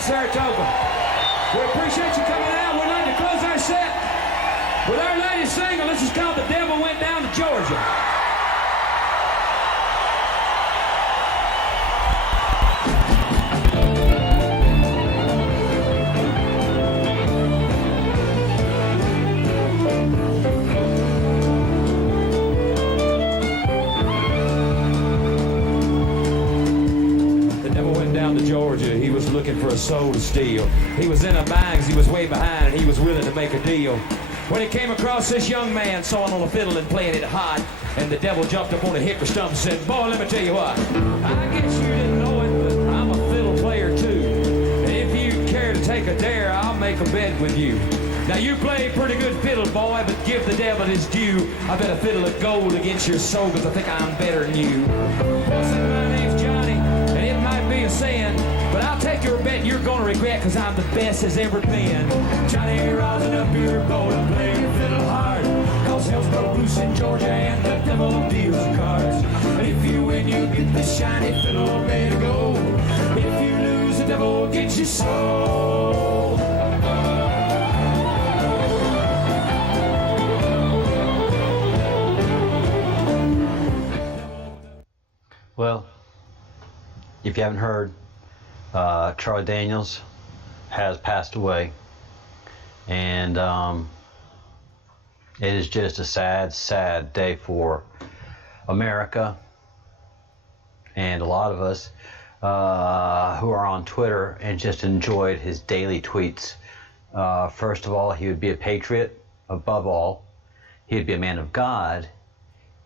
Saratoga. We appreciate you coming out. We'd like to close our set with our latest single. This is called The Devil Went Down to Georgia. He was looking for a soul to steal. He was in a bind 'cause he was way behind, and he was willing to make a deal. When he came across this young man sawing on a fiddle and playing it hot, and the devil jumped up on a hickory stump and said, "Boy, let me tell you what, I guess you didn't know it, but I'm a fiddle player too. And if you care to take a dare, I'll make a bet with you. Now you play pretty good fiddle, boy, but give the devil his due. I bet a fiddle of gold against your soul, 'cause I think I'm better than you." I said, "My name's Johnny, and it might be a sin, but I'll take your bet you're gonna regret, 'cause I'm the best as ever been. Johnny, rising up your boat and play your fiddle hard, 'cause hell's broke loose in Georgia and the devil deals the cards. And if you win, you get the shiny fiddle made of gold. If you lose, the devil gets your soul." Well, if you haven't heard, Charlie Daniels has passed away, and it is just a sad, sad day for America and a lot of us who are on Twitter and just enjoyed his daily tweets. First of all, he would be a patriot. Above all, he would be a man of God,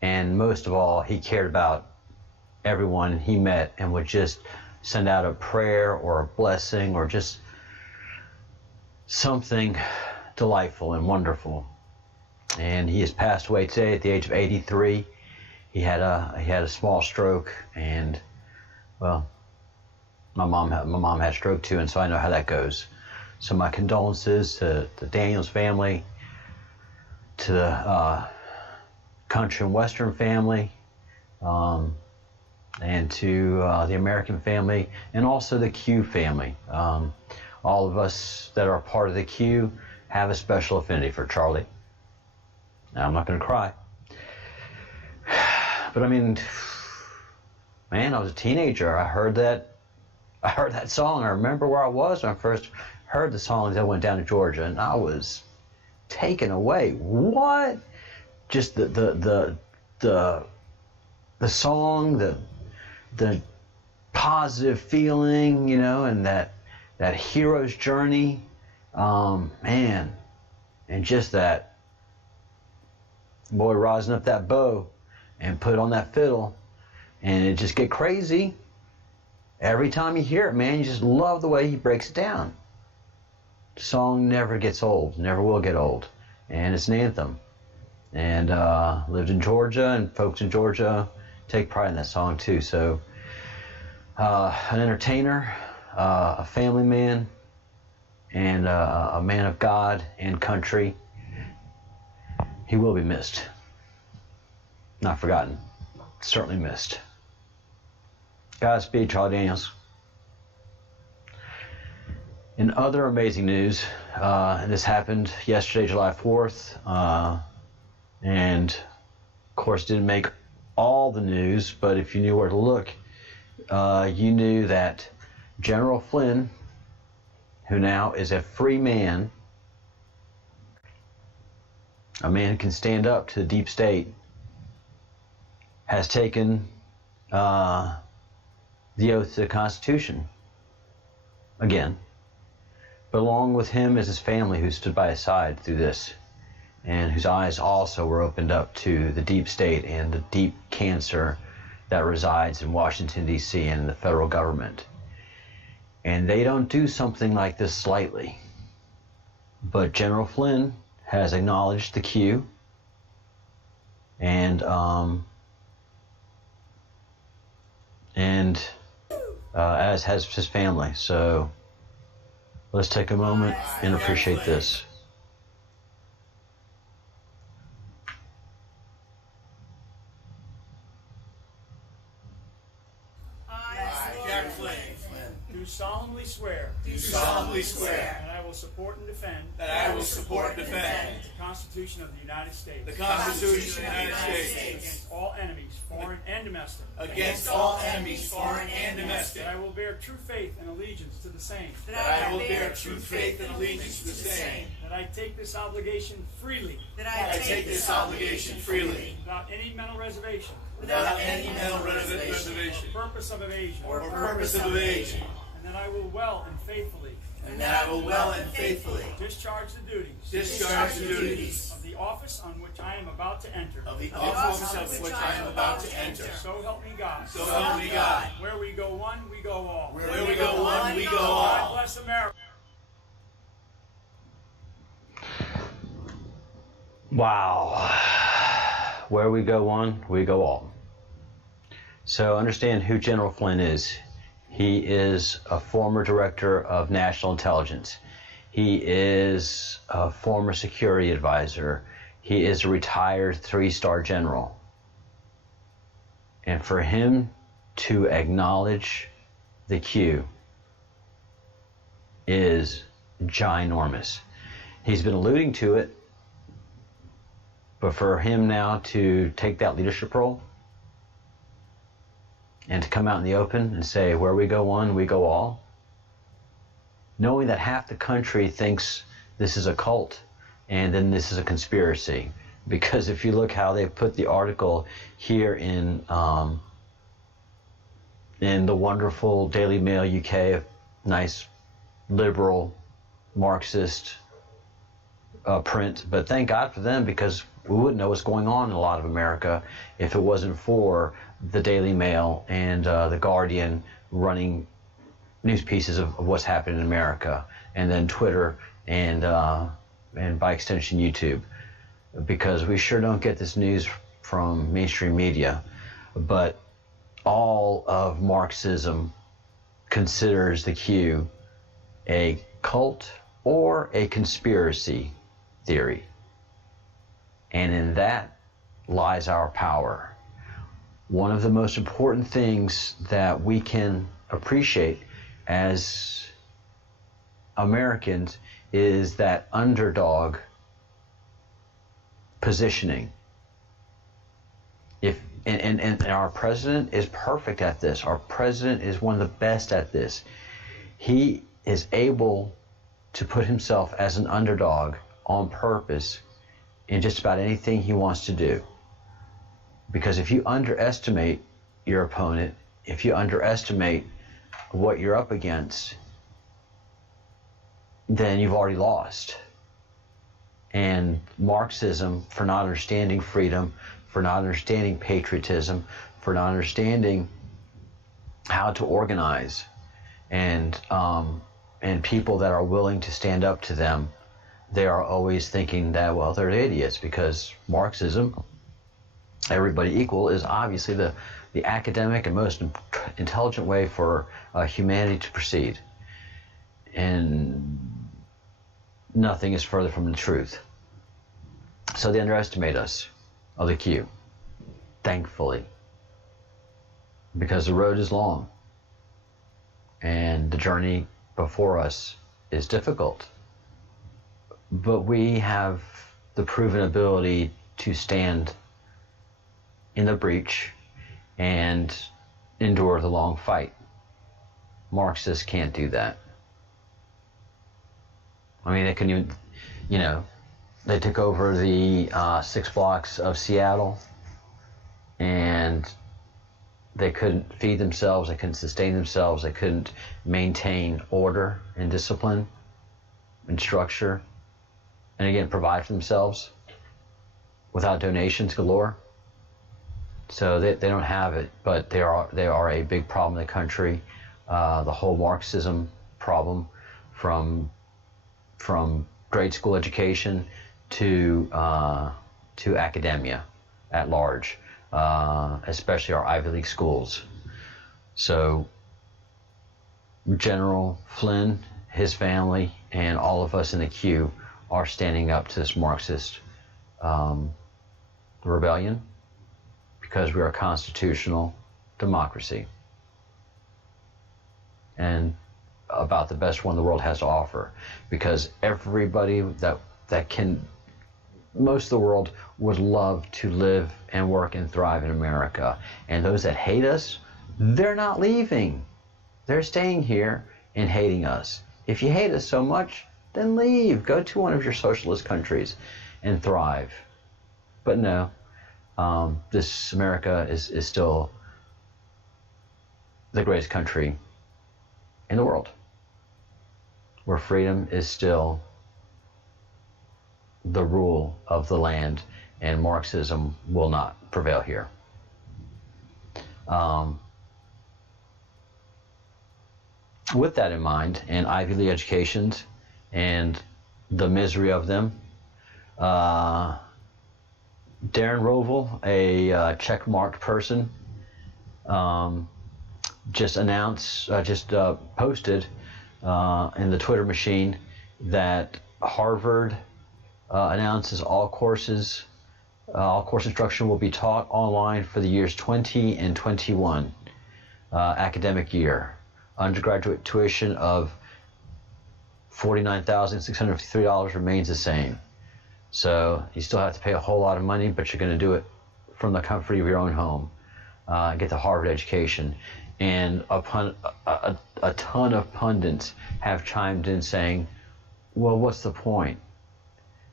and most of all, he cared about everyone he met and would just send out a prayer or a blessing or just something delightful and wonderful. And he has passed away today at the age of 83. He had a small stroke, and well, my mom had a stroke too, and so I know how that goes. So my condolences to the Daniels family, to the country and western family, and to the American family, and also the Q family. All of us that are a part of the Q have a special affinity for Charlie. Now, I'm not going to cry. But I mean, man, I was a teenager. I heard that song. I remember where I was when I first heard the song that went down to Georgia, and I was taken away. What? Just the song, the positive feeling, you know, and that hero's journey, man, and just that boy rising up that bow and put on that fiddle, and it just get crazy. Every time you hear it, man, you just love the way he breaks it down. The song never gets old, never will get old, and it's an anthem. And lived in Georgia, and folks in Georgia take pride in that song too. So an entertainer, a family man, and a man of God and country. He will be missed. Not forgotten. Certainly missed. Godspeed, Charlie Daniels. In other amazing news, and this happened yesterday, July 4th, and of course didn't make all the news, but if you knew where to look, you knew that General Flynn, who now is a free man, a man who can stand up to the deep state, has taken the oath to the Constitution again. But along with him is his family, who stood by his side through this, and whose eyes also were opened up to the deep state and the deep cancer that resides in Washington, D.C. and the federal government. And they don't do something like this lightly. But General Flynn has acknowledged the Q, and as has his family. So let's take a moment and appreciate this. I, Jack Flynn, do solemnly swear do solemnly swear that I will support and defend that I will support and defend the Constitution of the United States the Constitution of the United States against all enemies, foreign and domestic. against all enemies, foreign and domestic. That I will bear true faith and allegiance to the same. That I will bear true faith and allegiance to the same. That I take this obligation freely, That I take this obligation freely, without any mental reservation without any mental reservation or purpose of evasion. or purpose of evasion. And that I will well and faithfully And that I will well and faithfully discharge the duties discharge the duties of the office on which I am about to enter. of the office of which I am about to enter. So help me God. So help me God. Where we go one, we go all. Where we go one, we go God all. bless America. Wow. Where we go one, we go all. So understand who General Flynn is. He is a former director of national intelligence. He is a former security advisor. He is a retired 3-star general. And for him to acknowledge the Q is ginormous. He's been alluding to it, but for him now to take that leadership role and to come out in the open and say, where we go one, we go all, knowing that half the country thinks this is a cult and then this is a conspiracy. Because if you look how they put the article here in the wonderful Daily Mail UK, a nice liberal Marxist print, but thank God for them, because we wouldn't know what's going on in a lot of America if it wasn't for the Daily Mail and the Guardian running news pieces of what's happening in America, and then Twitter and by extension YouTube, because we sure don't get this news from mainstream media. But all of Marxism considers the Q a cult or a conspiracy theory. And in that lies our power. One of the most important things that we can appreciate as Americans is that underdog positioning. And our president is perfect at this. Our president is one of the best at this. He is able to put himself as an underdog on purpose in just about anything he wants to do. Because if you underestimate your opponent, if you underestimate what you're up against, then you've already lost. And Marxism, for not understanding freedom, for not understanding patriotism, for not understanding how to organize, and people that are willing to stand up to them, they are always thinking that, well, they're idiots, because Marxism, everybody equal, is obviously the academic and most intelligent way for humanity to proceed. And nothing is further from the truth. So they underestimate us, of the Q, thankfully, because the road is long and the journey before us is difficult. But we have the proven ability to stand in the breach and endure the long fight. Marxists can't do that. I mean, they couldn't even, they took over the 6 blocks of Seattle, and they couldn't feed themselves, they couldn't sustain themselves, they couldn't maintain order and discipline and structure, and again, provide for themselves without donations galore. So they don't have it, but they are a big problem in the country. The whole Marxism problem, from grade school education to academia at large, especially our Ivy League schools. So General Flynn, his family, and all of us in the Q are standing up to this Marxist rebellion, because we are a constitutional democracy. And about the best one the world has to offer, because everybody that can, most of the world would love to live and work and thrive in America. And those that hate us, they're not leaving. They're staying here and hating us. If you hate us so much, then leave. Go to one of your socialist countries and thrive. But no, this America is still the greatest country in the world, where freedom is still the rule of the land, and Marxism will not prevail here. With that in mind, and Ivy League educations and the misery of them, Darren Rovell, a check-marked person, just posted in the Twitter machine that Harvard announces all course instruction will be taught online for the years 20 and 21 academic year. Undergraduate tuition of $49,653 remains the same. So you still have to pay a whole lot of money, but you're going to do it from the comfort of your own home. Get the Harvard education. And a ton of pundits have chimed in saying, well, what's the point?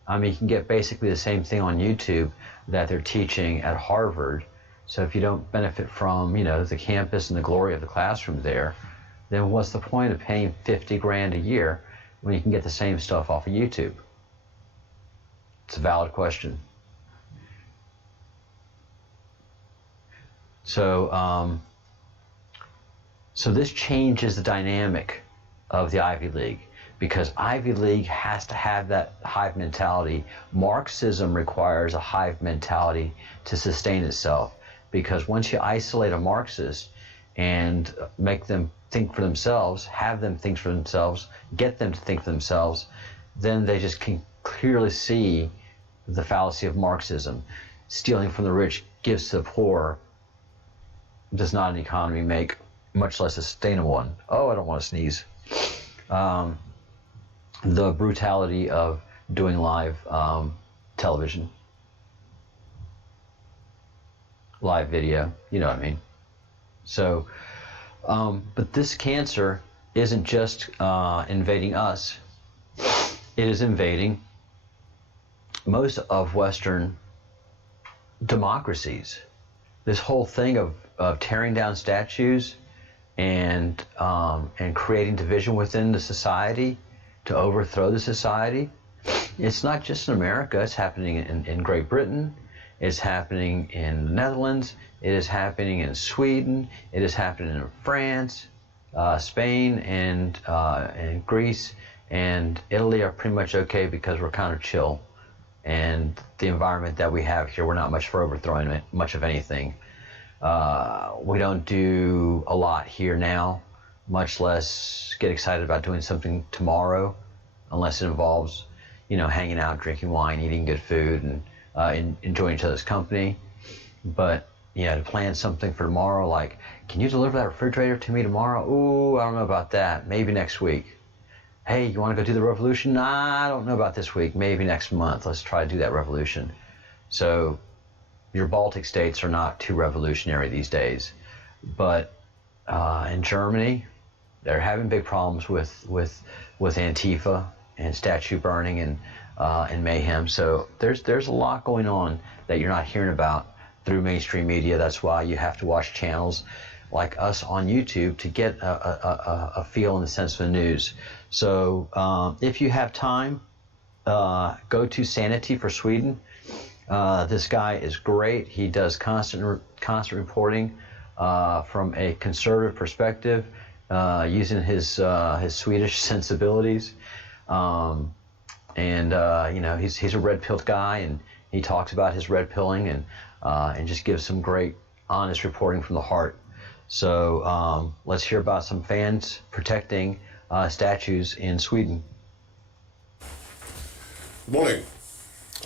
I mean, you can get basically the same thing on YouTube that they're teaching at Harvard. So if you don't benefit from, the campus and the glory of the classroom there, then what's the point of paying $50,000 a year when you can get the same stuff off of YouTube? It's a valid question. So, so this changes the dynamic of the Ivy League, because Ivy League has to have that hive mentality. Marxism requires a hive mentality to sustain itself, because once you isolate a Marxist and make them think for themselves, have them think for themselves, get them to think for themselves, then they just can clearly see the fallacy of Marxism. Stealing from the rich, gives to the poor, does not an economy make, much less a sustainable one. Oh, I don't want to sneeze. The brutality of doing live television, live video, you know what I mean. So, but this cancer isn't just invading us, it is invading most of Western democracies. This whole thing of tearing down statues and creating division within the society to overthrow the society, it's not just in America, it's happening in Great Britain, it's happening in the Netherlands, it is happening in Sweden, it is happening in France, Spain, and Greece, and Italy are pretty much okay because we're kind of chill. And the environment that we have here, we're not much for overthrowing much of anything. We don't do a lot here now, much less get excited about doing something tomorrow, unless it involves, hanging out, drinking wine, eating good food, and enjoying each other's company. But, to plan something for tomorrow, like, can you deliver that refrigerator to me tomorrow? Ooh, I don't know about that. Maybe next week. Hey, you want to go do the revolution? Nah, I don't know about this week. Maybe next month. Let's try to do that revolution. So your Baltic states are not too revolutionary these days. But in Germany, they're having big problems with Antifa and statue burning and mayhem. So there's a lot going on that you're not hearing about through mainstream media. That's why you have to watch channels like us on YouTube to get a feel and a sense of the news. So if you have time, go to Sanity for Sweden. This guy is great. He does constant reporting from a conservative perspective, using his Swedish sensibilities. And he's a red-pilled guy, and he talks about his red pilling and just gives some great, honest reporting from the heart. So let's hear about some fans protecting statues in Sweden. Good morning.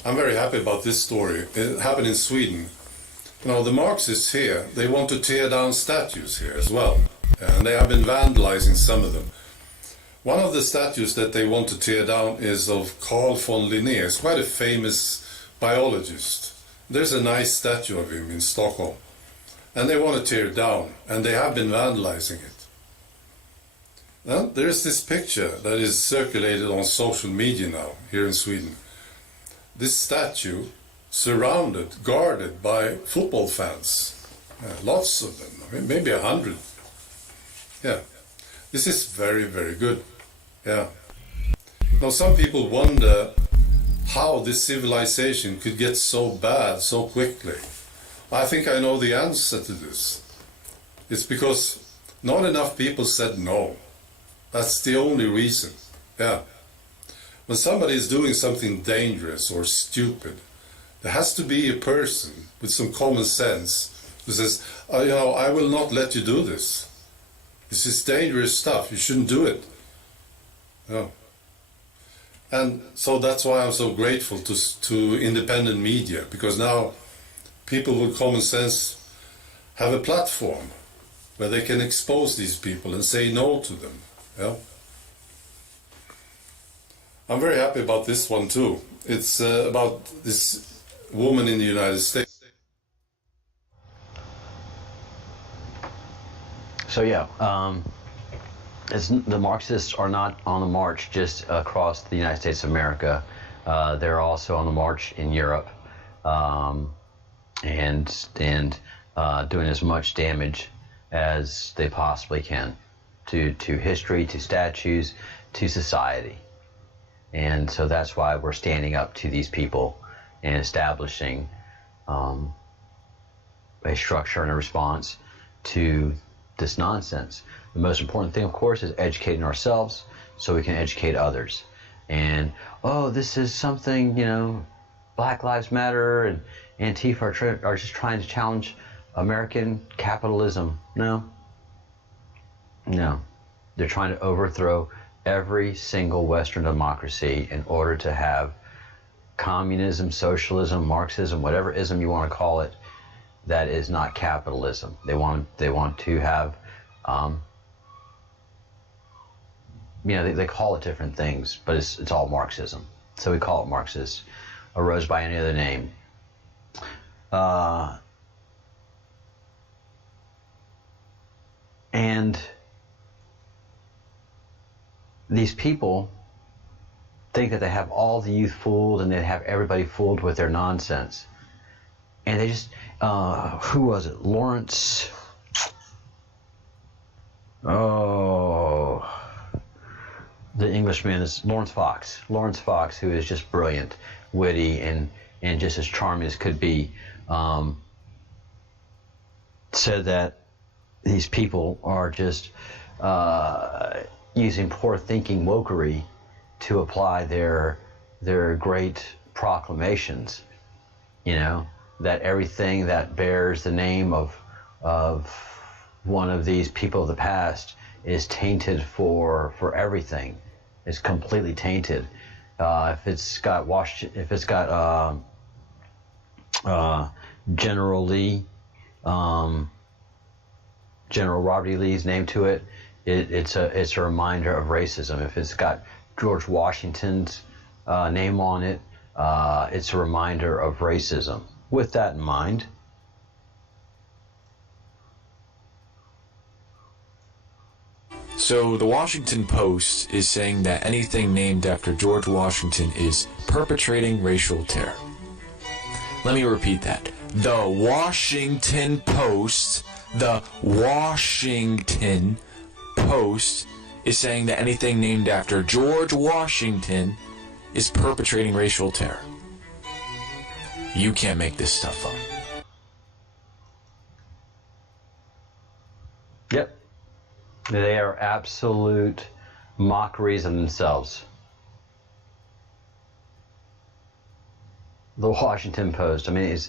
I'm very happy about this story. It happened in Sweden. Now, the Marxists here, they want to tear down statues here as well. And they have been vandalizing some of them. One of the statues that they want to tear down is of Carl von Linné. He's quite a famous biologist. There's a nice statue of him in Stockholm. And they want to tear it down, and they have been vandalizing it. Now, there's this picture that is circulated on social media now, here in Sweden. This statue surrounded, guarded by football fans. Lots of them, I mean, maybe 100. Yeah, this is very, very good. Yeah. Now, some people wonder how this civilization could get so bad so quickly. I think I know the answer to this. It's because not enough people said no. That's the only reason. Yeah. When somebody is doing something dangerous or stupid, there has to be a person with some common sense who says, oh, you know, I will not let you do this. This is dangerous stuff. You shouldn't do it. Yeah. And so that's why I'm so grateful to independent media, because now people with common sense have a platform where they can expose these people and say no to them. Yeah. I'm very happy about this one too. It's about this woman in the United States. So yeah, the Marxists are not on the march just across the United States of America. They're also on the march in Europe, and doing as much damage as they possibly can to history, to statues, to society. And so that's why we're standing up to these people and establishing a structure and a response to this nonsense. The most important thing, of course, is educating ourselves so we can educate others. And, oh, this is something, you know, Black Lives Matter and Antifa are just trying to challenge American capitalism. No. No. They're trying to overthrow every single Western democracy in order to have communism, socialism, Marxism, whatever ism you want to call it, that is not capitalism. They want to have, you know, they call it different things, but it's all Marxism. So we call it Marxist. Arose by any other name. And these people think that they have all the youth fooled and they have everybody fooled with their nonsense. And they just, who was it? Lawrence, the Englishman is Lawrence Fox, who is just brilliant, witty, and just as charming as could be, said that these people are just using poor thinking wokery to apply their great proclamations, you know, that everything that bears the name of one of these people of the past is tainted for everything. It's completely tainted. If it's got General Lee, General Robert E. Lee's name to it, it's a reminder of racism. If it's got George Washington's name on it, it's a reminder of racism. With that in mind, so the Washington Post is saying that anything named after George Washington is perpetrating racial terror. Let me repeat that. The Washington Post is saying that anything named after George Washington is perpetrating racial terror. You can't make this stuff up. Yep. They are absolute mockeries of themselves. The Washington Post, I mean,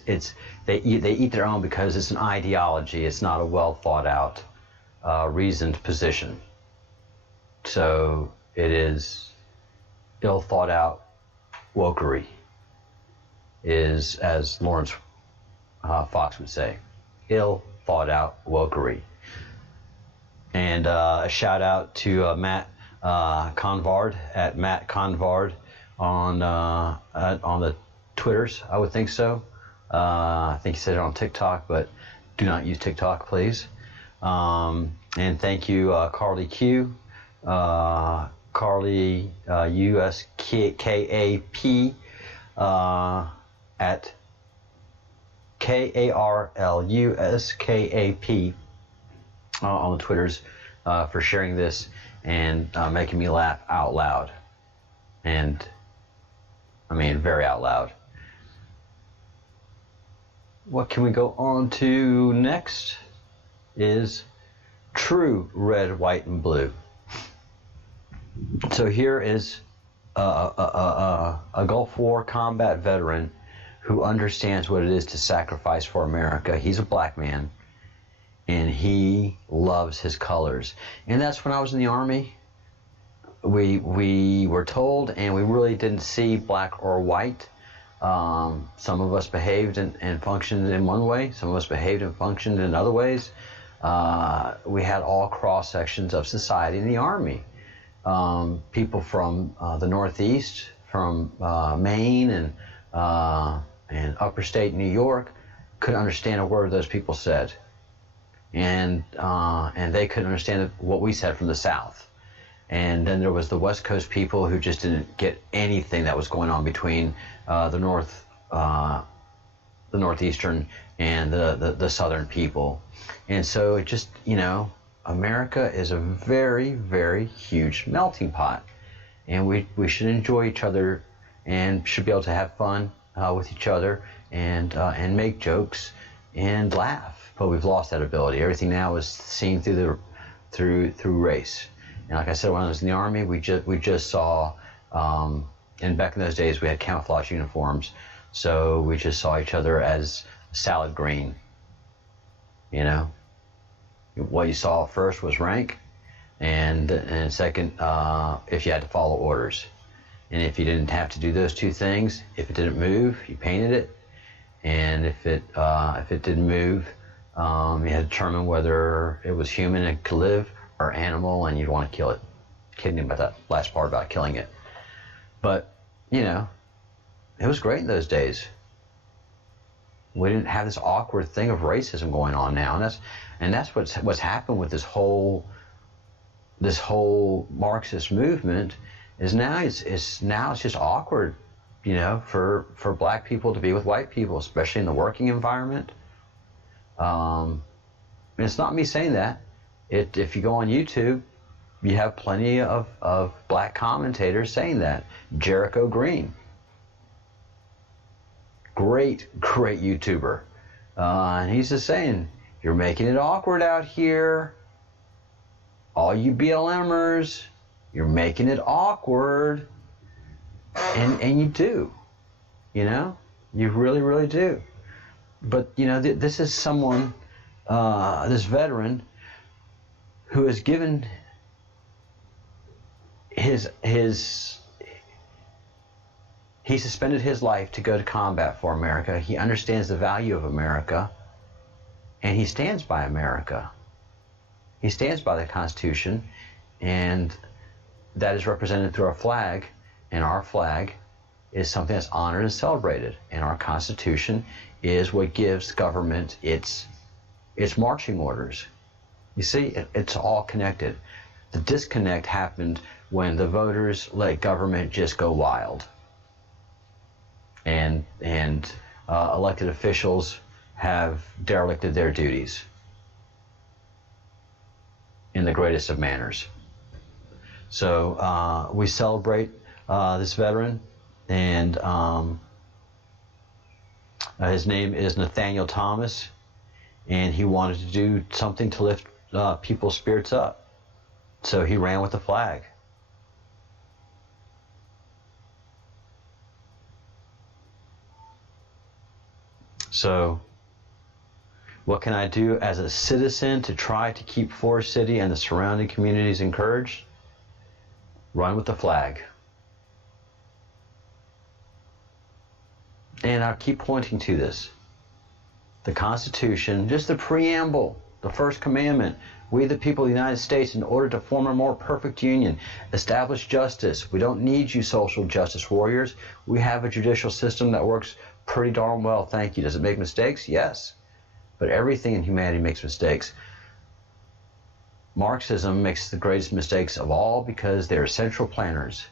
they eat their own because it's an ideology. It's not a well thought out, reasoned position. So it is ill thought out wokery, is, as Lawrence Fox would say, ill thought out wokery. And a shout out to Matt Convard at Matt Convard on the Twitters. I would think so. I think he said it on TikTok, but do not use TikTok, please. And thank you, Carly Q, Carly USKAP at KARLUSKAP on the Twitters for sharing this and making me laugh out loud. And I mean, very out loud. What can we go on to next is true red, white, and blue. So here is a Gulf War combat veteran who understands what it is to sacrifice for America. He's a black man, and he loves his colors. And that's when I was in the Army. We were told, and we really didn't see black or white. Some of us behaved and functioned in one way. Some of us behaved and functioned in other ways. We had all cross sections of society in the Army. People from the Northeast, from Maine and upper state New York, couldn't understand a word those people said, and they couldn't understand what we said from the South. And then there was the West Coast people who just didn't get anything that was going on between the Northeastern and the Southern people. And so it just, America is a very, very huge melting pot, and we should enjoy each other and should be able to have fun with each other and make jokes and laugh. But we've lost that ability. Everything now is seen through race. And like I said, when I was in the Army, we just saw, and back in those days we had camouflage uniforms, so we just saw each other as salad green. What you saw first was rank, and second, if you had to follow orders. And if you didn't have to do those two things, if it didn't move, you painted it. And if it didn't move, you had to determine whether it was human and could live or animal, and you'd want to kill it. Kidding about that last part about killing it. But, it was great in those days. We didn't have this awkward thing of racism going on now, and that's what's happened with this whole Marxist movement. Is now it's just awkward, for black people to be with white people, especially in the working environment. And it's not me saying that. If you go on YouTube, you have plenty of black commentators saying that. Jericho Green, great YouTuber, and he's just saying, you're making it awkward out here. All you BLMers, you're making it awkward. And you do, you really, really do. But, this is someone, this veteran, who has given he suspended his life to go to combat for America. He understands the value of America, and he stands by America. He stands by the Constitution, and that is represented through our flag, and our flag is something that's honored and celebrated, and our Constitution is what gives government its marching orders. You see, it's all connected. The disconnect happened when the voters let government just go wild, and elected officials have derelicted their duties in the greatest of manners. So we celebrate this veteran, and his name is Nathaniel Thomas, and he wanted to do something to lift people's spirits up. So he ran with the flag. So what can I do as a citizen to try to keep Forest City and the surrounding communities encouraged? Run with the flag. And I'll keep pointing to this. The Constitution, just the preamble, the first commandment, We, the people of the United States, in order to form a more perfect union, establish justice. We don't need you social justice warriors. We have a judicial system that works pretty darn well, thank you. Does it make mistakes? Yes. But everything in humanity makes mistakes. Marxism makes the greatest mistakes of all because they're central planners.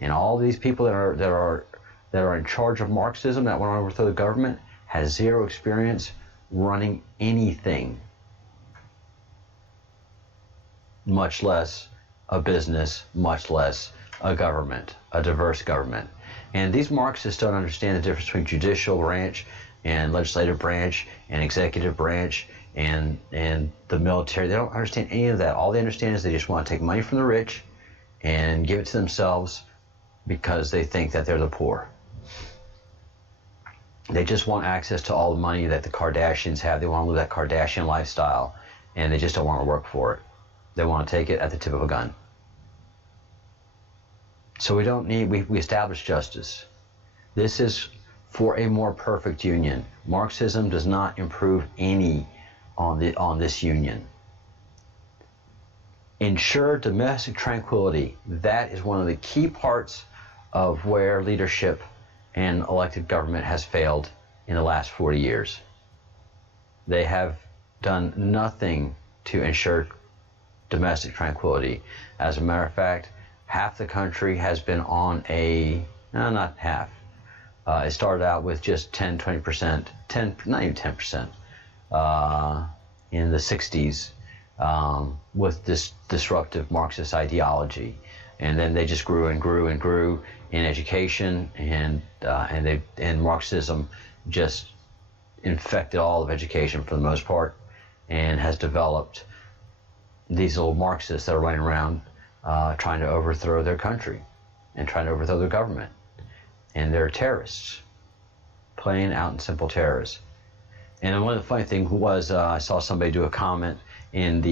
And all these people that are in charge of Marxism, that want to overthrow the government, has zero experience running anything, much less a business, much less a government, a diverse government. And these Marxists don't understand the difference between judicial branch and legislative branch and executive branch and the military. They don't understand any of that. All they understand is they just want to take money from the rich and give it to themselves because they think that they're the poor. They just want access to all the money that the Kardashians have. They want to live that Kardashian lifestyle, and they just don't want to work for it. They want to take it at the tip of a gun. So we establish justice. This is for a more perfect union. Marxism does not improve any on this union. Ensure domestic tranquility. That is one of the key parts of where leadership and elected government has failed in the last 40 years. They have done nothing to ensure domestic tranquility. As a matter of fact, half the country has been on not half. It started out with just 10, 20%, not even 10%, in the 60s with this disruptive Marxist ideology. And then they just grew and grew and grew in education, and Marxism just infected all of education for the most part, and has developed these little Marxists that are running around trying to overthrow their country and trying to overthrow their government. And they're terrorists, plain out and simple terrorists. And one of the funny things was I saw somebody do a comment in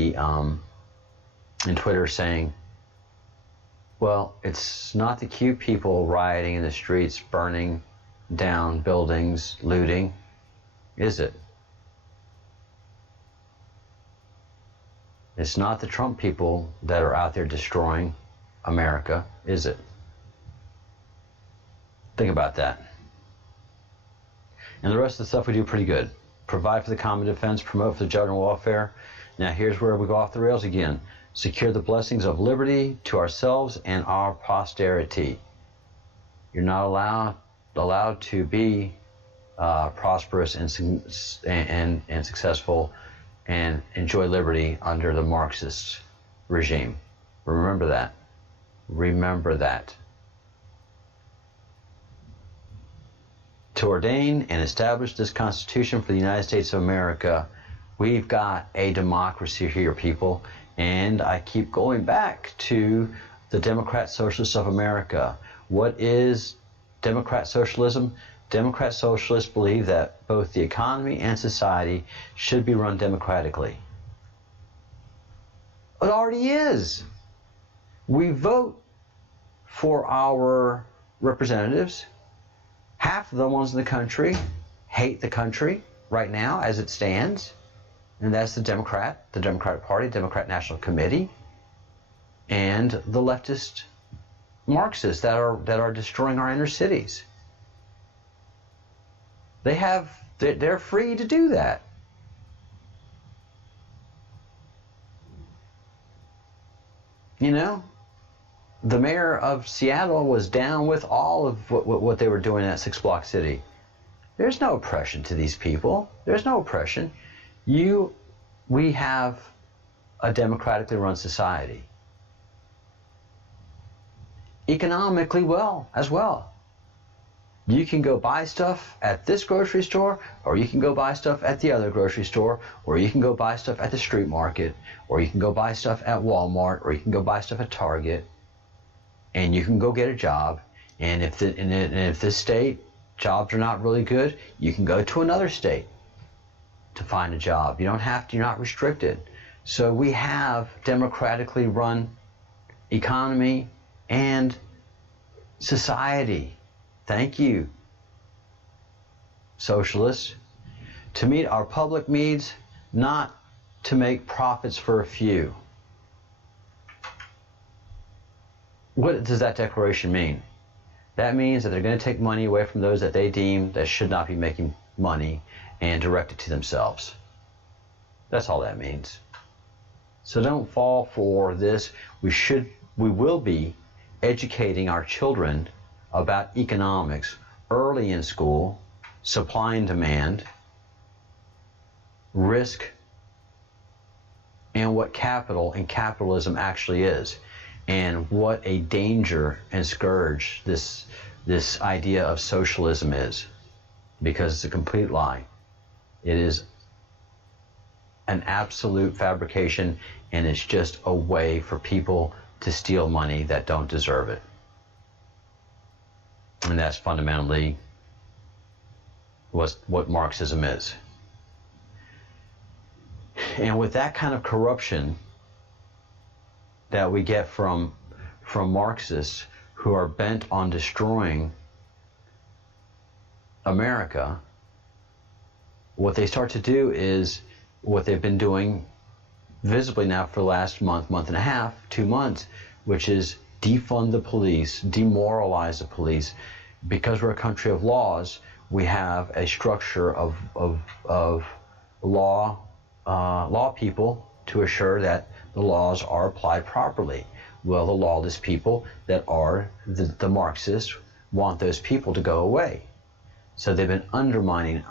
Twitter saying, well, it's not the cute people rioting in the streets, burning down buildings, looting, is it? It's not the Trump people that are out there destroying America, is it? Think about that. And the rest of the stuff we do pretty good. Provide for the common defense, promote for the general welfare. Now here's where we go off the rails again. Secure the blessings of liberty to ourselves and our posterity. You're not allowed to be prosperous and successful and enjoy liberty under the Marxist regime. Remember that. Remember that. To ordain and establish this Constitution for the United States of America, we've got a democracy here, people. And I keep going back to the Democrat Socialists of America. What is Democrat socialism? Democrat socialists believe that both the economy and society should be run democratically. It already is. We vote for our representatives. Half of the ones in the country hate the country right now as it stands. And that's the Democratic Party, Democrat National Committee, and the leftist Marxists that are destroying our inner cities. They're free to do that. You know, the mayor of Seattle was down with all of what they were doing in that 6-block city. There's no oppression to these people. There's no oppression. We have a democratically run society. Economically as well. You can go buy stuff at this grocery store, or you can go buy stuff at the other grocery store, or you can go buy stuff at the street market, or you can go buy stuff at Walmart, or you can go buy stuff at Target, and you can go get a job. And if this state jobs are not really good, you can go to another state to find a job. You don't have to, you're not restricted. So we have democratically run economy and society. Thank you, socialists. To meet our public needs, not to make profits for a few. What does that declaration mean? That means that they're going to take money away from those that they deem that should not be making money and direct it to themselves. That's all that means. So don't fall for this. We will be educating our children about economics early in school, supply and demand, risk, and what capital and capitalism actually is, and what a danger and scourge this idea of socialism is, because it's a complete lie. It is an absolute fabrication, and it's just a way for people to steal money that don't deserve it. And that's fundamentally what Marxism is. And with that kind of corruption that we get from Marxists who are bent on destroying America, what they start to do is what they've been doing visibly now for the last month and a half, 2 months, which is defund the police, demoralize the police. Because we're a country of laws, we have a structure of law people to assure that the laws are applied properly. Well, the lawless people that are the Marxists want those people to go away. So they've been undermining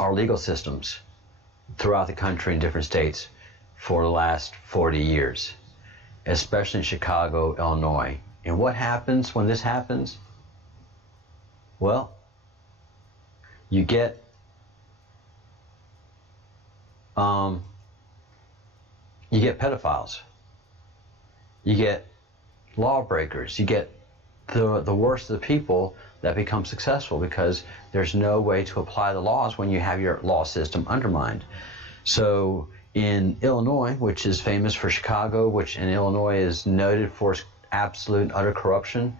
our legal systems throughout the country in different states for the last 40 years, especially in Chicago, Illinois. And what happens when this happens? Well, you get pedophiles, you get lawbreakers, you get the worst of the people that become successful, because there's no way to apply the laws when you have your law system undermined. So in Illinois, which is famous for Chicago, which in Illinois is noted for its absolute and utter corruption,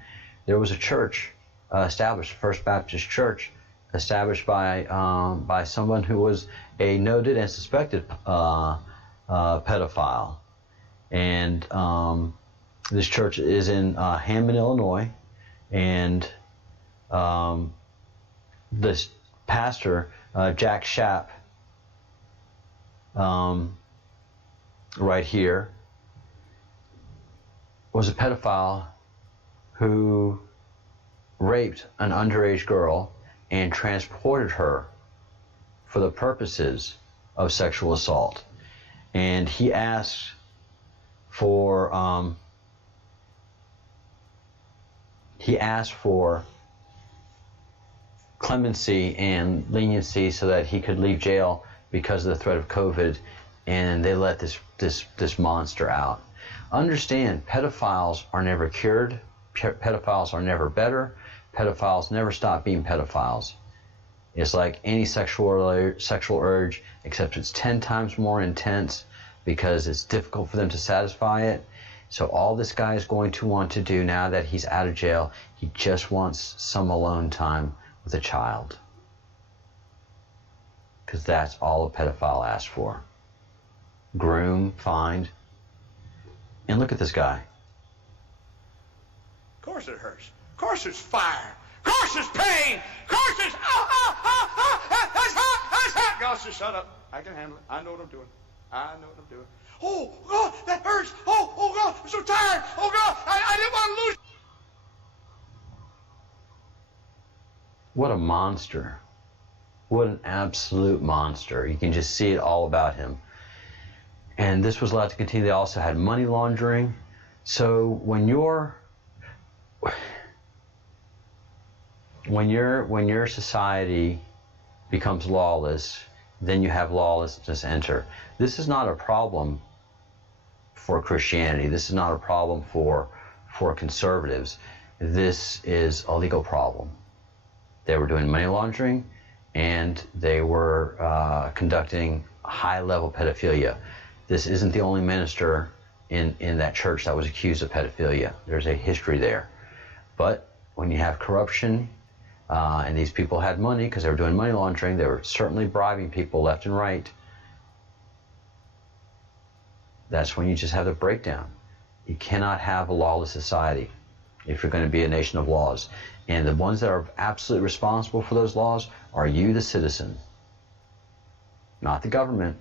there was a church established, First Baptist Church, established by someone who was a noted and suspected pedophile. And this church is in Hammond, Illinois, and this pastor, Jack Schaap, right here, was a pedophile who raped an underage girl and transported her for the purposes of sexual assault. And he asked for clemency and leniency so that he could leave jail because of the threat of COVID, and they let this monster out. Understand, pedophiles are never cured. Pedophiles are never better. Pedophiles never stop being pedophiles. It's like any sexual urge, except it's 10 times more intense because it's difficult for them to satisfy it. So all this guy is going to want to do now that he's out of jail, he just wants some alone time with a child. Because that's all a pedophile asks for. Groom, find. And look at this guy. Of course it hurts. Of course it's fire. Of course it's pain. Of course it's that's hot. God says, shut up. I can handle it. I know what I'm doing. Oh, God, that hurts. Oh, God, I'm so tired. Oh, God, I didn't want to lose. What a monster. What an absolute monster. You can just see it all about him. And this was allowed to continue. They also had money laundering. So when your society becomes lawless, then you have lawlessness enter. This is not a problem for Christianity. This is not a problem for conservatives. This is a legal problem. They were doing money laundering, and they were conducting high-level pedophilia. This isn't the only minister in that church that was accused of pedophilia. There's a history there. But when you have corruption, and these people had money because they were doing money laundering. They were certainly bribing people left and right. That's when you just have the breakdown. You cannot have a lawless society if you're going to be a nation of laws. And the ones that are absolutely responsible for those laws are you, the citizen, not the government.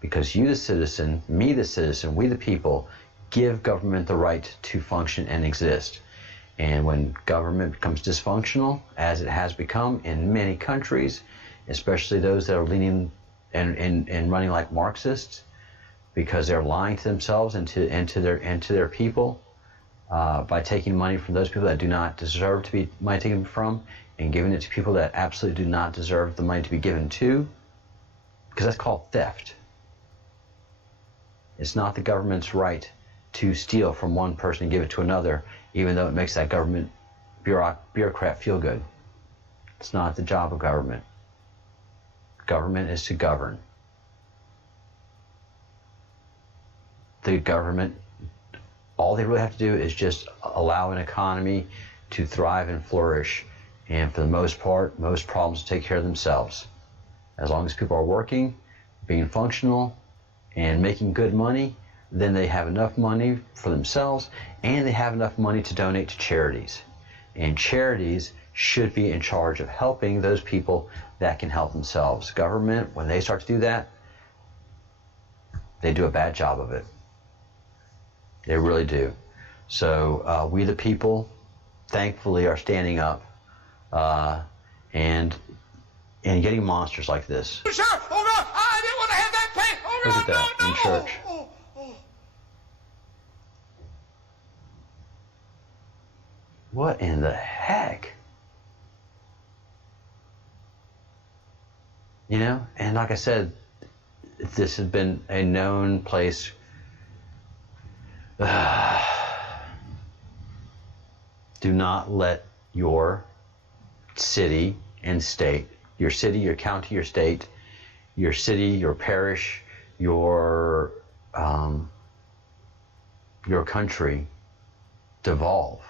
Because you, the citizen, me, the citizen, we, the people, give government the right to function and exist. And when government becomes dysfunctional, as it has become in many countries, especially those that are leaning and running like Marxists, because they're lying to themselves and to their people by taking money from those people that do not deserve to be money taken from and giving it to people that absolutely do not deserve the money to be given to, because that's called theft. It's not the government's right to steal from one person and give it to another, even though it makes that government bureaucrat feel good. It's not the job of government. Government is to govern. The government, all they really have to do is just allow an economy to thrive and flourish. And for the most part, most problems take care of themselves. As long as people are working, being functional, and making good money, then they have enough money for themselves, and they have enough money to donate to charities. And charities should be in charge of helping those people that can help themselves. Government, when they start to do that, they do a bad job of it. They really do. So we the people, thankfully, are standing up and getting monsters like this. Sir, oh God, I didn't want to have that pain. Oh God, Look at that no, in no. church. What in the heck? You know, and like I said, this has been a known place. Do not let your city and state, your city, your county, your state, your city, your parish, your country devolve.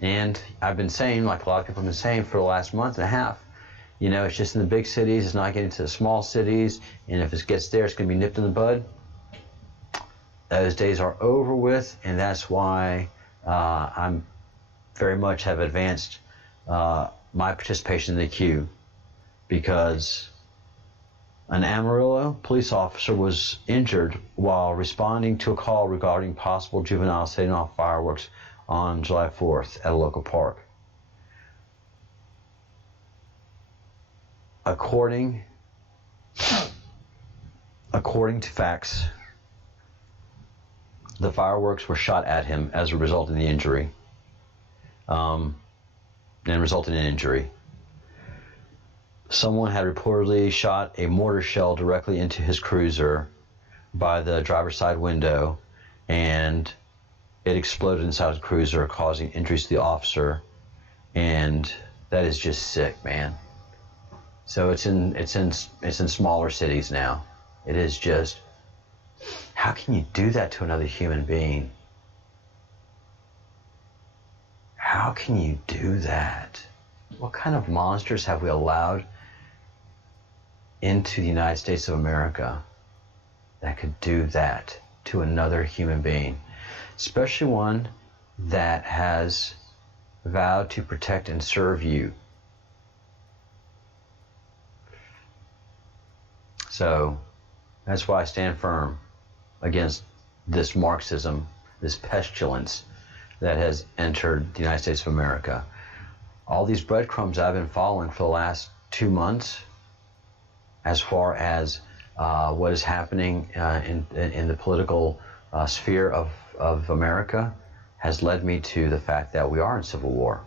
And I've been saying, like a lot of people have been saying for the last month and a half, you know, it's just in the big cities, it's not getting to the small cities, and if it gets there, it's going to be nipped in the bud. Those days are over with, and that's why I'm very much have advanced my participation in the queue, because an Amarillo police officer was injured while responding to a call regarding possible juveniles setting off fireworks on July 4th at a local park. According to facts, the fireworks were shot at him as a result of the injury, and resulted in injury. Someone had reportedly shot a mortar shell directly into his cruiser by the driver's side window, and it exploded inside the cruiser, causing injuries to the officer. And that is just sick, man. So it's in smaller cities now. It is just, how can you do that to another human being? How can you do that? What kind of monsters have we allowed into the United States of America that could do that to another human being? Especially one that has vowed to protect and serve you. So that's why I stand firm against this Marxism, this pestilence that has entered the United States of America. All these breadcrumbs I've been following for the last 2 months, as far as what is happening in the political sphere of America, has led me to the fact that we are in civil war.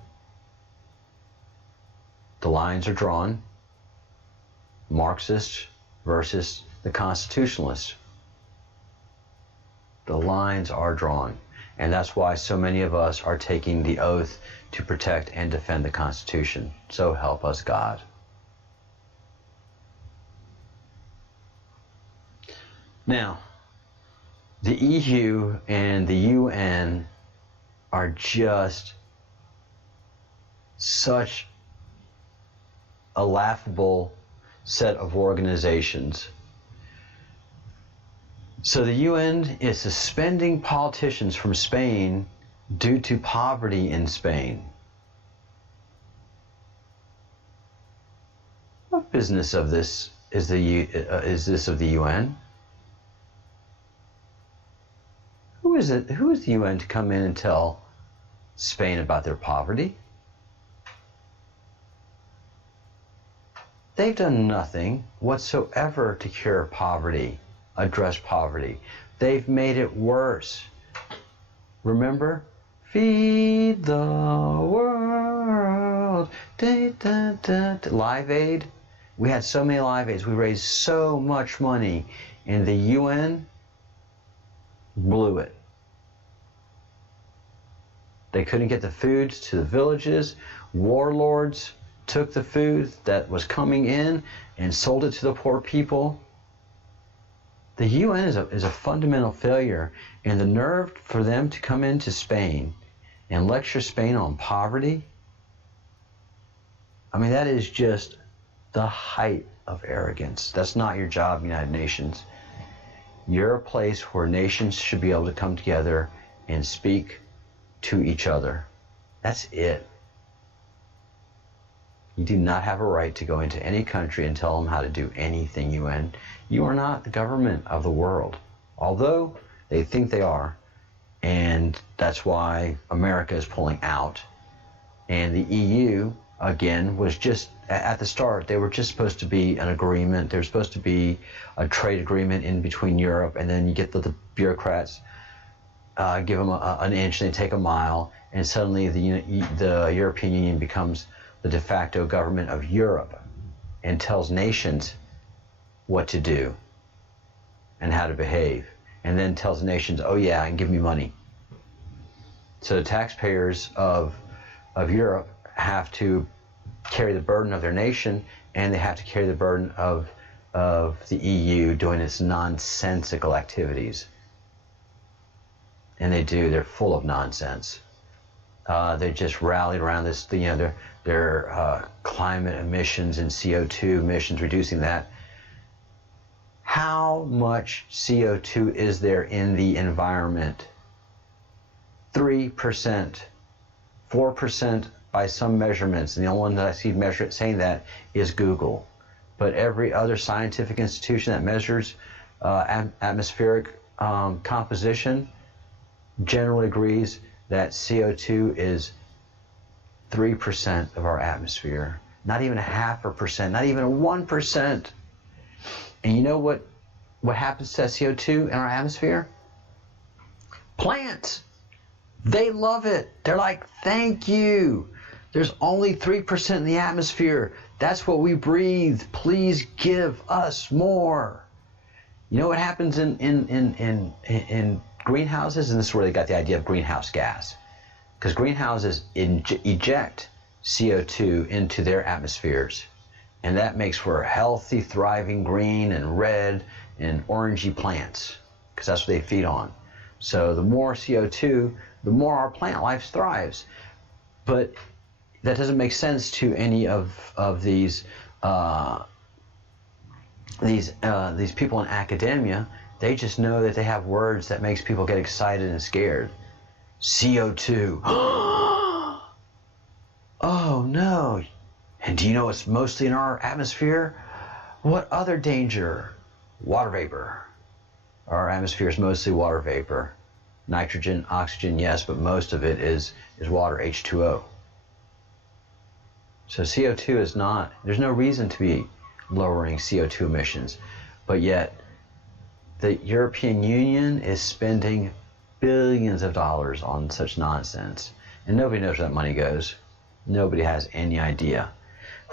The lines are drawn. Marxists versus the constitutionalists. The lines are drawn. And that's why so many of us are taking the oath to protect and defend the Constitution. So help us God. Now, the EU and the UN are just such a laughable set of organizations. So the UN is suspending politicians from Spain due to poverty in Spain. What business of this is this of the UN? Who is it? Who is the UN to come in and tell Spain about their poverty? They've done nothing whatsoever to cure poverty, address poverty. They've made it worse. Remember? Feed the world. Live Aid. We had so many Live Aids. We raised so much money. And the UN blew it. They couldn't get the food to the villages. Warlords took the food that was coming in and sold it to the poor people. The UN is a fundamental failure, and the nerve for them to come into Spain and lecture Spain on poverty, I mean, that is just the height of arrogance. That's not your job, United Nations. You're a place where nations should be able to come together and speak to each other. That's it. You do not have a right to go into any country and tell them how to do anything, UN. You are not the government of the world, although they think they are, and that's why America is pulling out. And the EU, again, was just, at the start, they were just supposed to be an agreement. There was supposed to be a trade agreement in between Europe, and then you get the bureaucrats, give them an inch, and they take a mile, and suddenly the European Union becomes the de facto government of Europe and tells nations what to do and how to behave, and then tells nations, oh yeah, and give me money. So the taxpayers of Europe have to carry the burden of their nation, and they have to carry the burden of the EU doing its nonsensical activities. And they do, they're full of nonsense. They just rallied around this, their climate emissions and CO2 emissions, reducing that. How much CO2 is there in the environment? 3%, 4% by some measurements, and the only one that I see saying that is Google. But every other scientific institution that measures atmospheric composition generally agrees that CO2 is 3% of our atmosphere. Not even 0.5%, not even 1%. And you know what happens to that CO2 in our atmosphere? Plants. They love it. They're like, thank you. There's only 3% in the atmosphere. That's what we breathe. Please give us more. You know what happens in greenhouses? And this is where they got the idea of greenhouse gas. Because greenhouses eject CO2 into their atmospheres. And that makes for healthy, thriving green and red and orangey plants, because that's what they feed on. So the more CO2, the more our plant life thrives. But that doesn't make sense to any of these people in academia. They just know that they have words that makes people get excited and scared. CO2. Oh no. And do you know what's mostly in our atmosphere? What other danger? Water vapor. Our atmosphere is mostly water vapor. Nitrogen, oxygen, yes, but most of it is water, H2O. So CO2 is not, there's no reason to be lowering CO2 emissions, but yet the European Union is spending billions of dollars on such nonsense, and nobody knows where that money goes. Nobody has any idea.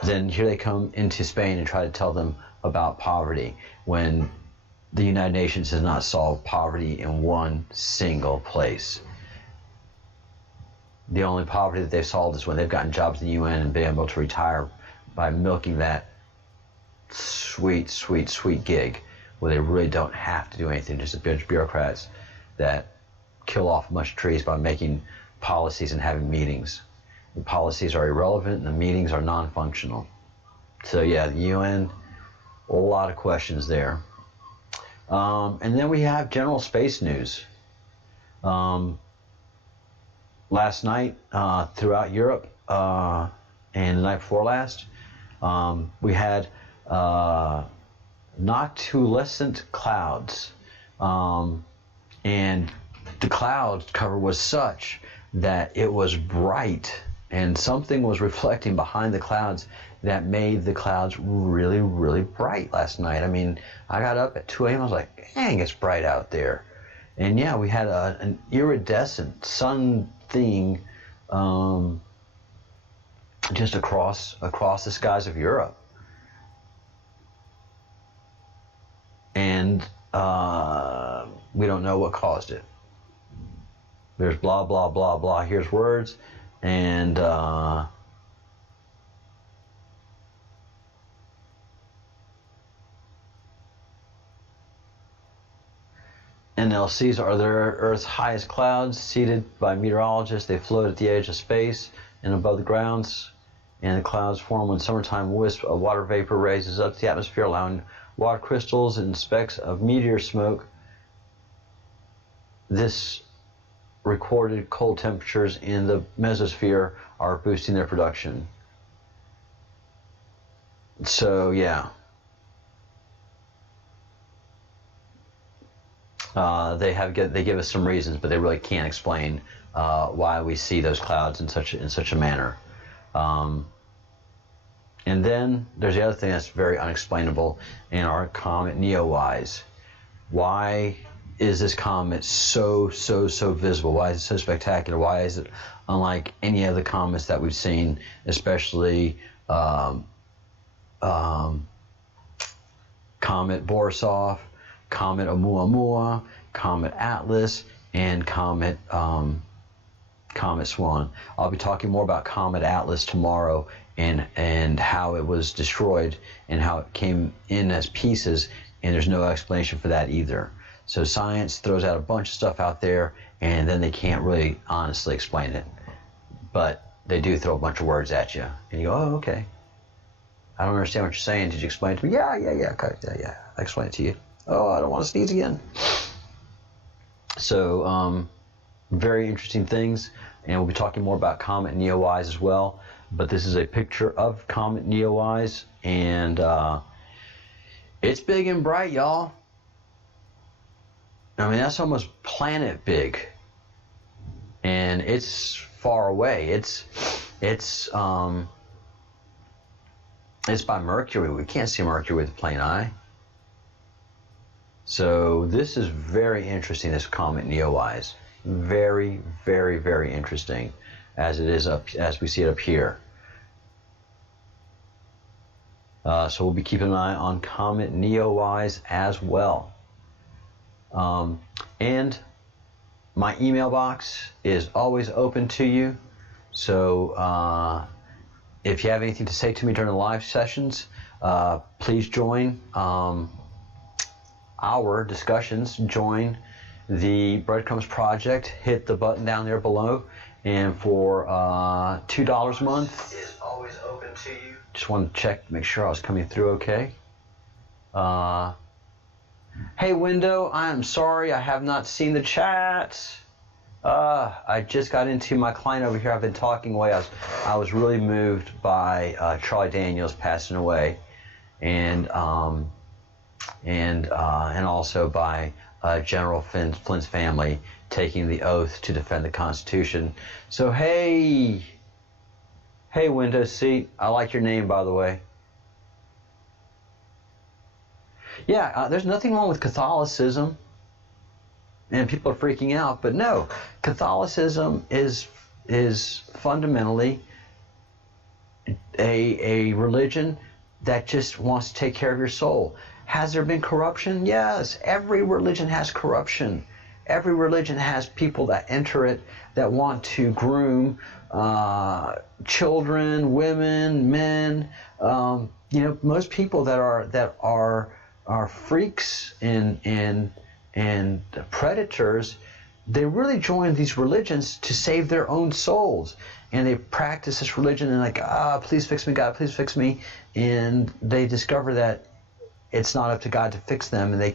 Then here they come into Spain and try to tell them about poverty when the United Nations has not solved poverty in one single place. The only poverty that they've solved is when they've gotten jobs in the UN and been able to retire by milking that sweet, sweet, sweet gig where they really don't have to do anything, just a bunch of bureaucrats that kill off a bunch of trees by making policies and having meetings. the policies are irrelevant, and the meetings are non-functional. So yeah, the UN, a lot of questions there. And then we have general space news. Last night, throughout Europe, and the night before last, we had noctilucent clouds, and the cloud cover was such that it was bright, and something was reflecting behind the clouds that made the clouds really, really bright last night. I mean, I got up at 2 a.m. I was like, dang, it's bright out there. And yeah, we had an iridescent sun thing just across the skies of Europe. And we don't know what caused it. There's blah, blah, blah, blah. Here's words. And NLCs are the Earth's highest clouds, seeded by meteorologists. They float at the edge of space and above the grounds. And the clouds form when summertime wisp of water vapor raises up to the atmosphere, allowing water crystals and specks of meteor smoke. This recorded cold temperatures in the mesosphere are boosting their production. So yeah, they give us some reasons, but they really can't explain why we see those clouds in such a manner. And then there's the other thing that's very unexplainable in our comet Neowise. Why is this comet so visible? Why is it so spectacular? Why is it unlike any of the comets that we've seen, especially Comet Borisov, Comet Oumuamua, Comet Atlas, and Comet Swan. I'll be talking more about Comet Atlas tomorrow and how it was destroyed and how it came in as pieces, and there's no explanation for that either. So science throws out a bunch of stuff out there, and then they can't really honestly explain it. But they do throw a bunch of words at you, and you go, oh, okay. I don't understand what you're saying. Did you explain it to me? Yeah. I explained it to you. Oh, I don't want to sneeze again. So, very interesting things, and we'll be talking more about Comet Neowise as well. But this is a picture of Comet Neowise, and it's big and bright, y'all. I mean, that's almost planet big, and it's far away. It's by Mercury. We can't see Mercury with the plain eye. So this is very interesting, this Comet Neowise. Very, very, very interesting, as it is as we see it up here. So we'll be keeping an eye on Comet Neowise as well. And my email box is always open to you. So if you have anything to say to me during the live sessions, please join our discussions. Join the Breadcrumbs Project. Hit the button down there below, and for $2 a month is always open to you. Just want to check, make sure I was coming through okay. Hey Window, I'm sorry I have not seen the chat. I just got into my client over here. I've been talking away. I was really moved by Charlie Daniels passing away, and also by General Flynn's family taking the oath to defend the Constitution. So hey Windows Seat, I like your name, by the way. Yeah, there's nothing wrong with Catholicism, and people are freaking out, but no, Catholicism is fundamentally a religion that just wants to take care of your soul. Has there been corruption? Yes. Every religion has corruption. Every religion has people that enter it that want to groom children, women, men. Most people that are freaks and predators, they really join these religions to save their own souls. And they practice this religion and like, please fix me, God, please fix me. And they discover that it's not up to God to fix them, and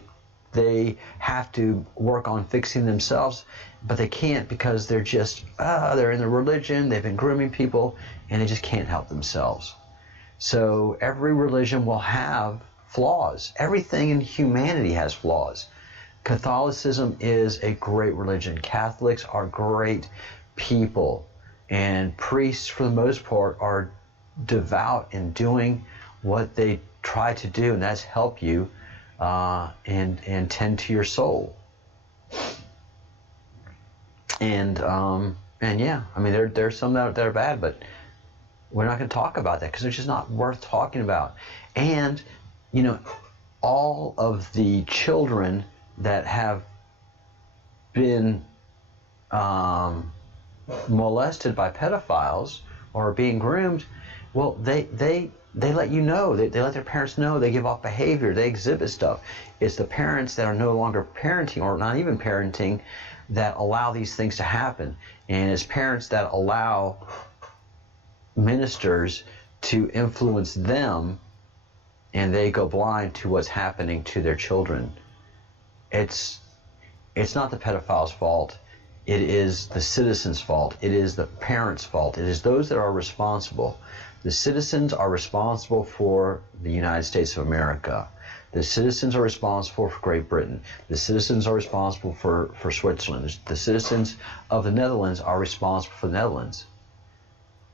they have to work on fixing themselves, but they can't because they're just, they're in the religion, they've been grooming people, and they just can't help themselves. So every religion will have flaws. Everything in humanity has flaws. Catholicism is a great religion. Catholics are great people. And priests, for the most part, are devout in doing what they try to do, and that's help you and tend to your soul. And yeah, I mean, there's some that are bad, but we're not going to talk about that because they're just not worth talking about. And, you know, all of the children that have been molested by pedophiles or being groomed, well, they let you know, they let their parents know, they give off behavior, they exhibit stuff. It's the parents that are no longer parenting or not even parenting that allow these things to happen. And it's parents that allow ministers to influence them, and they go blind to what's happening to their children. It's not the pedophile's fault. It is the citizen's fault. It is the parents' fault. It is those that are responsible. The citizens are responsible for the United States of America. The citizens are responsible for Great Britain. The citizens are responsible for Switzerland. The citizens of the Netherlands are responsible for the Netherlands.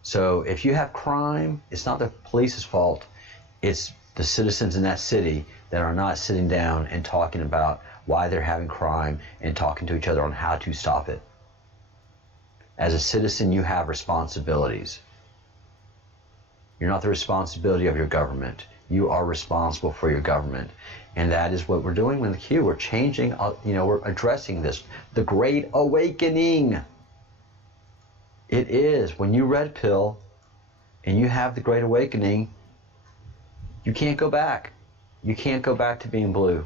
So if you have crime, it's not the police's fault. It's the citizens in that city that are not sitting down and talking about why they're having crime and talking to each other on how to stop it. As a citizen, you have responsibilities. You're not the responsibility of your government. You are responsible for your government. And that is what we're doing with the Q. We're changing, we're addressing this. The Great Awakening. It is. When you red pill and you have the Great Awakening, you can't go back. You can't go back to being blue.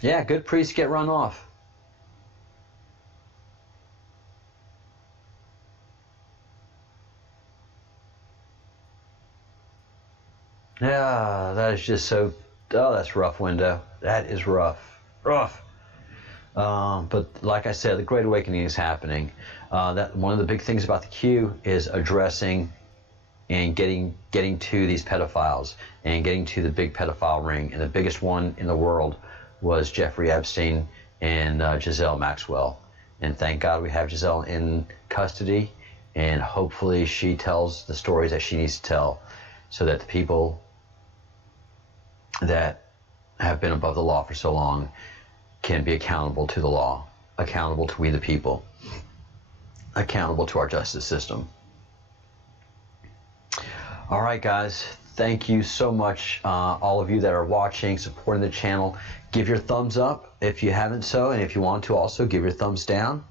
Yeah, good priests get run off. Yeah, that is just so, that's rough, Window. That is rough. Rough. But like I said, the Great Awakening is happening. That one of the big things about the Q is addressing and getting to these pedophiles and getting to the big pedophile ring. And the biggest one in the world was Jeffrey Epstein and Giselle Maxwell. And thank God we have Giselle in custody, and hopefully she tells the stories that she needs to tell so that the people that have been above the law for so long can be accountable to the law, accountable to we the people, accountable to our justice system. All right, guys, thank you so much, all of you that are watching, supporting the channel. Give your thumbs up if you haven't so, and if you want to also give your thumbs down.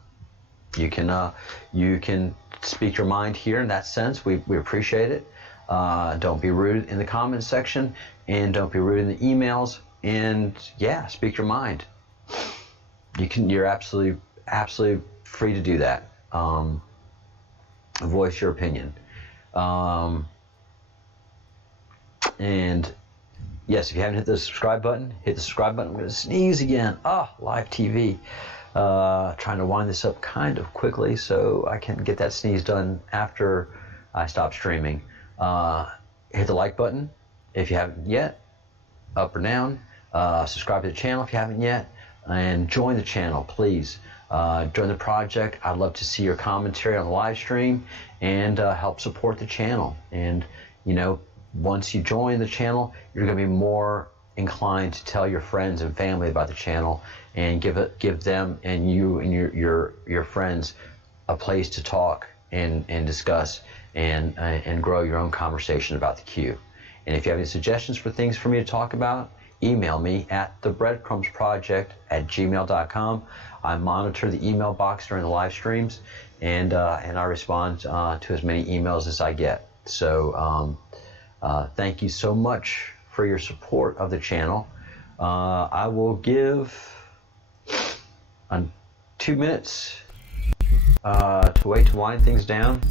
You can speak your mind here in that sense. We appreciate it. Don't be rude in the comments section, and don't be rude in the emails. And yeah, speak your mind. You're absolutely free to do that. Voice your opinion. And yes, if you haven't hit the subscribe button, hit the subscribe button. I'm going to sneeze again. Live TV. Trying to wind this up kind of quickly so I can get that sneeze done after I stop streaming. Hit the like button if you haven't yet, up or down. Subscribe to the channel if you haven't yet, and join the channel, please. Join the project. I'd love to see your commentary on the live stream and help support the channel. And once you join the channel, you're going to be more inclined to tell your friends and family about the channel, and give them and you and your friends a place to talk and discuss and grow your own conversation about the Q. And if you have any suggestions for things for me to talk about, email me at thebreadcrumbsproject@gmail.com. I monitor the email box during the live streams, and I respond to as many emails as I get. So Thank you so much for your support of the channel. I will give 2 minutes to wait to wind things down.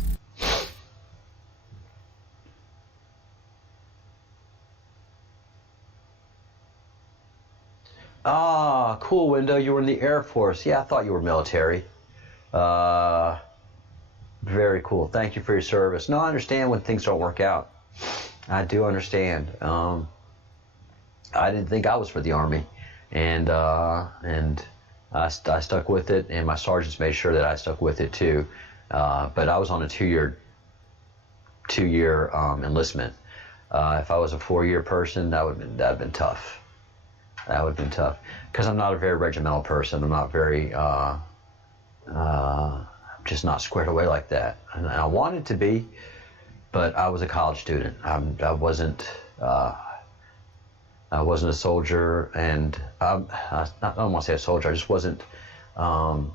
Ah, cool, Window. You were in the Air Force. Yeah, I thought you were military. Very cool. Thank you for your service. No, I understand when things don't work out. I do understand. I didn't think I was for the Army, and I stuck with it, and my sergeants made sure that I stuck with it too. But I was on a two-year enlistment. If I was a 4-year person, that'd have been tough. That would have been tough because I'm not a very regimental person. I'm not very just not squared away like that. And I wanted to be, but I was a college student. I wasn't a soldier, and I don't want to say a soldier. I just wasn't that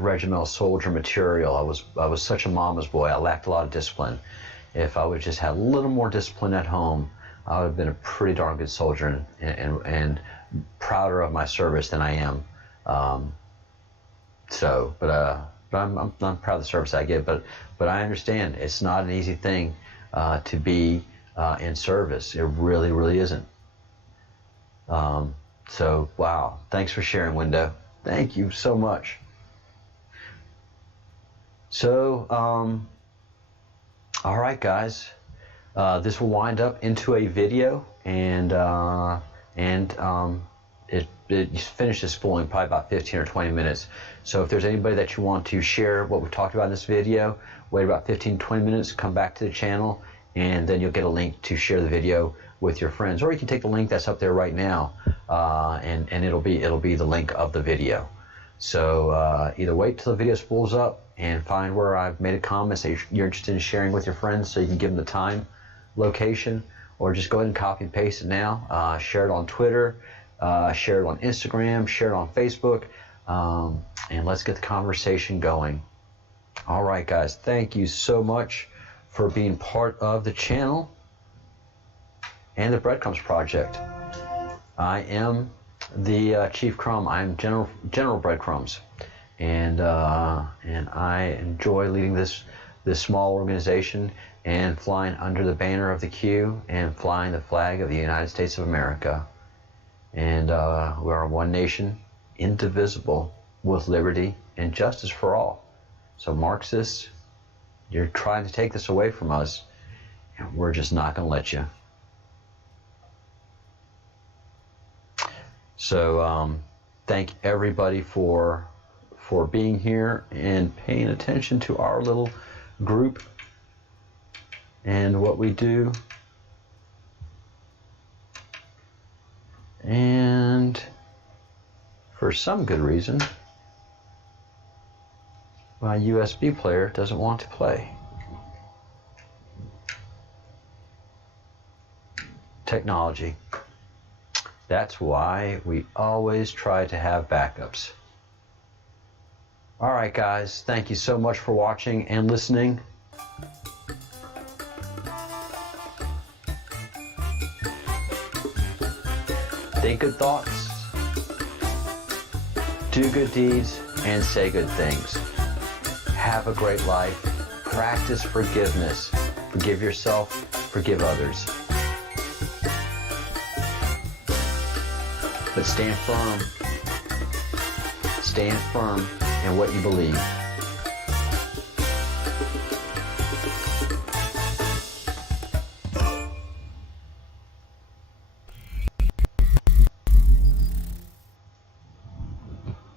regimental soldier material. I was such a mama's boy. I lacked a lot of discipline. If I would just had a little more discipline at home, I would have been a pretty darn good soldier and prouder of my service than I am. But I'm proud of the service I give. But I understand it's not an easy thing to be in service. It really, really isn't. So wow, thanks for sharing, Window. Thank you so much. So all right, guys. This will wind up into a video, and it finishes spooling probably about 15 or 20 minutes. So if there's anybody that you want to share what we've talked about in this video, wait about 15, 20 minutes, come back to the channel, and then you'll get a link to share the video with your friends. Or you can take the link that's up there right now, and it'll be the link of the video. So either wait till the video spools up and find where I've made a comment that you're interested in sharing with your friends, so you can give them the time, location, or just go ahead and copy and paste it now. Share it on Twitter, share it on Instagram, share it on Facebook, and let's get the conversation going. All right, guys, thank you so much for being part of the channel and the Breadcrumbs Project. I am the Chief Crumb. I'm General Breadcrumbs, and I enjoy leading this small organization and flying under the banner of the Q and flying the flag of the United States of America. And we are one nation, indivisible, with liberty and justice for all. So Marxists, you're trying to take this away from us, and we're just not going to let you. So thank everybody for being here and paying attention to our little group and what we do. And for some good reason, my USB player doesn't want to play. Technology. That's why we always try to have backups. All right, guys, thank you so much for watching and listening. Think good thoughts, do good deeds, and say good things. Have a great life. Practice forgiveness. Forgive yourself, forgive others. But stand firm. Stand firm in what you believe.